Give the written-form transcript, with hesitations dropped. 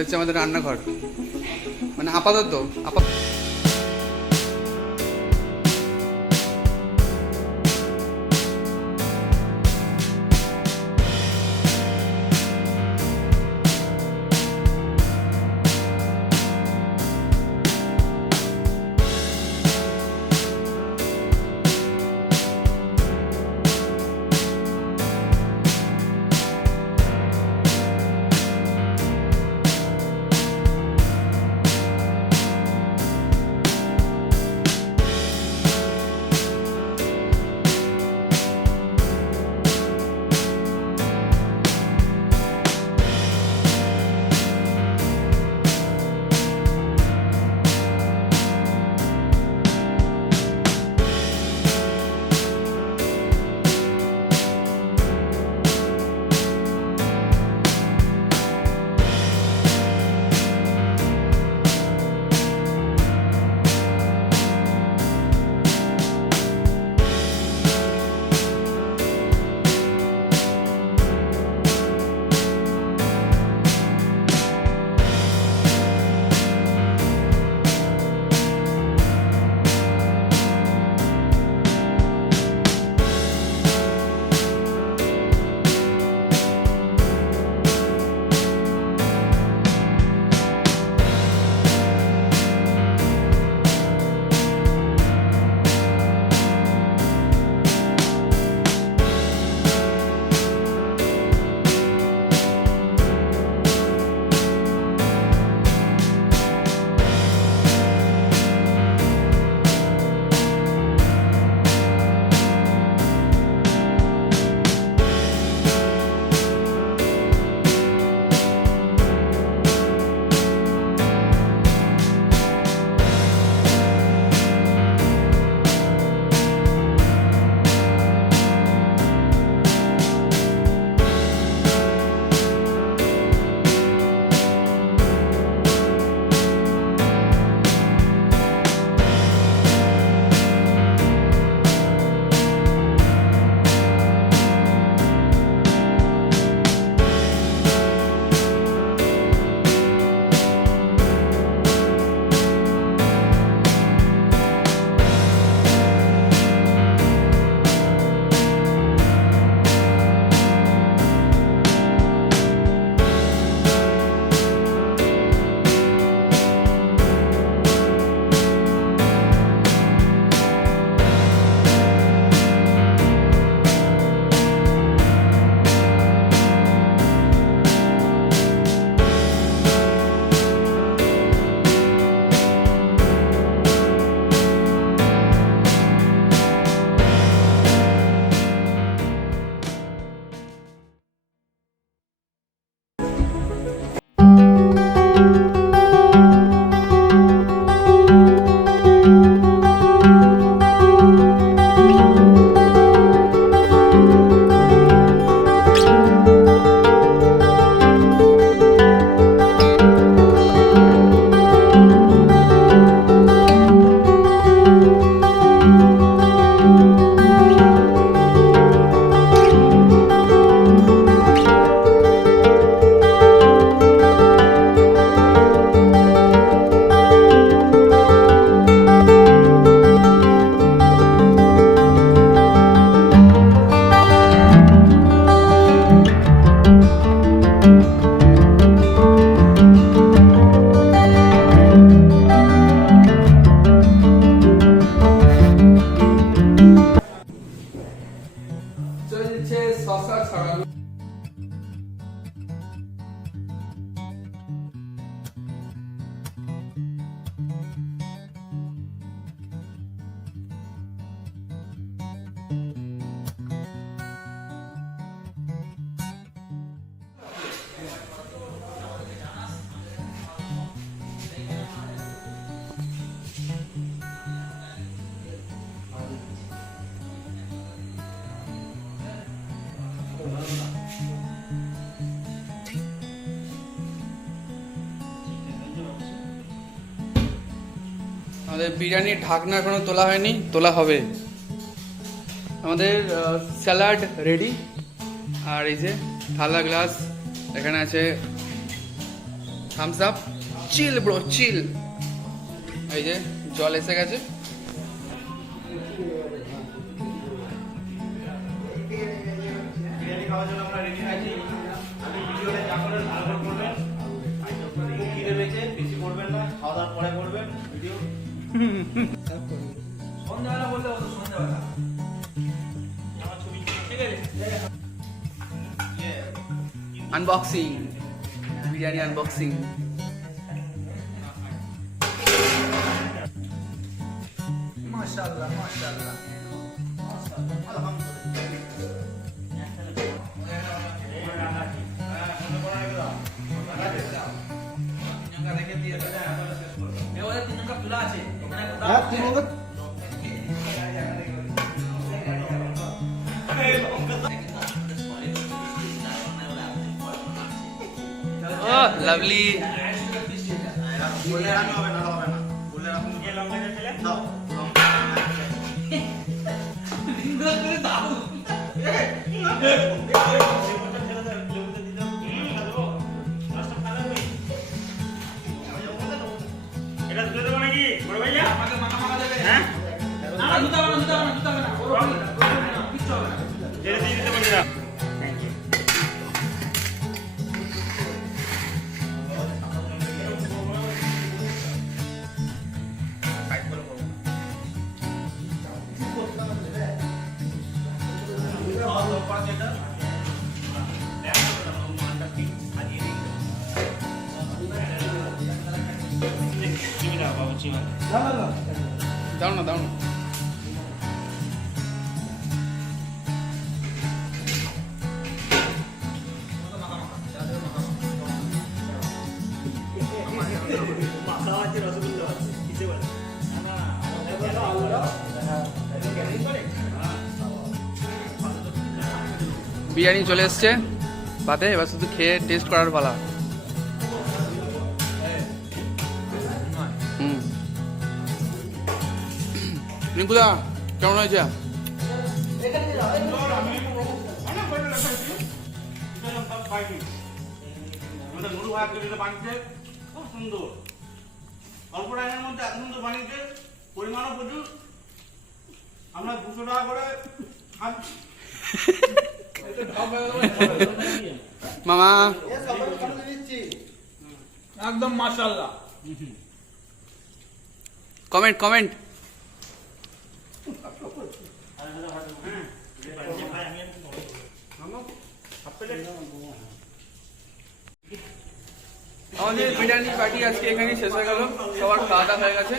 হচ্ছে আমাদের রান্নাঘর, মানে আপাতত। আমাদের বিরিয়ানির ঢাকনা এখনো তোলা হয়নি, তোলা হবে। আমাদের স্যালাড রেডি, আর এই যে থালা গ্লাস এখানে আছে, Thums Up, chill bro chill. এই যে জল এসে গেছে। বিরিয়ানি খাওয়ার জন্য আমরা রেডি আছি। আমি ভিডিওতে যা করেন ভালো করে করবেন। খুব খিদে পেয়েছে, বেশি করবেন না, খাওয়া দাওয়ার পরে করবেন ভিডিও। সন্ধ্যাবেলা বললে হতো, সন্ধ্যাবেলা আমার ছবি ঠিক আছে। Unboxing, biryani unboxing. মাশাআল্লাহ মাশাআল্লাহ লাভলি। বললে রাখা হবে না, হবে না বললে রাখুন। লঙ্কা ছেলে দাও এটা দুটো দেবো নাকি বড় ভাইয়া? হ্যাঁ ছেড়ে দিয়ে দিতে বলছিলাম। দাও না, দাও না। বিরিয়ানি চলে এসছে পাতে, এবার শুধু খেয়ে টেস্ট করার পালা। রিঙ্কুদা কেমন হয়েছে? আমাদের নুরু ভাই যেটা বানিয়েছে খুব সুন্দর, অল্প টাইমের মধ্যে এত সুন্দর বানিয়েছে, পরিমাণও প্রচুর। আমরা 200 টাকা করে খাচ্ছি। মামা একদম মাশাআল্লাহ। Comment comment. আমাদের বিরিয়ানি পার্টি আজকে এখানেই শেষ হয়ে গেল। সবার খাওয়া দাওয়া হয়ে গেছে।